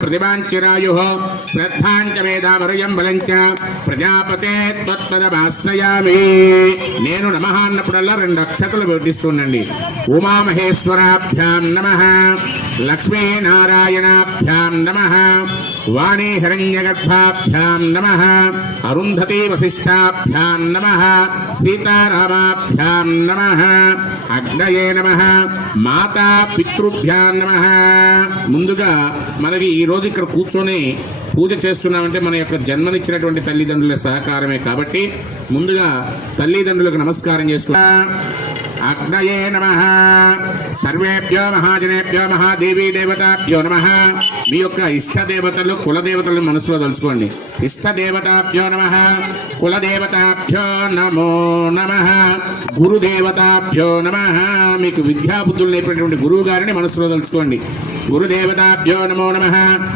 प्रतिभाञ्चिरायुः श्रद्धाञ्च मेधावरुयं बलञ्च ప్రజాపతే త్వత్పదమాశ్రయామి. నేను నమః అన్నప్పుడల్లా 2 అక్షతలు పెట్టిస్తుండండి. ఉమామహేశ్వరాభ్యాం నమః, లక్ష్మీనారాయణాభ్యాం నమః, వాణీ హిరణ్యగర్భాభ్యాం నమః, అరుంధతీ వశిష్టాభ్యాం నమః, సీతారామాభ్యాం నమః, అగ్నయే నమః, మాతా పితృభ్యాం నమః. ముందుగా మనకి ఈరోజు ఇక్కడ కూర్చొని పూజ చేస్తున్నామంటే మన యొక్క జన్మనిచ్చినటువంటి తల్లిదండ్రుల సహకారమే. కాబట్టి ముందుగా తల్లిదండ్రులకు నమస్కారం చేసుకున్నా. అగ్నయే నమః, సర్వేభ్యో మహాజనేభ్యో మహాదేవీ దేవతాభ్యో నమః. మీ యొక్క ఇష్టదేవతలు కులదేవతలను మనసులో తలుచుకోండి. ఇష్టదేవతాభ్యో నమః, కులదేవతాభ్యో నమో నమః, గురుదేవతాభ్యో నమః. మీకు విద్యాబుద్ధులు నేర్పేటువంటి గురువు గారిని మనసులో తలుచుకోండి. గురుదేవతాభ్యో నమో నమః.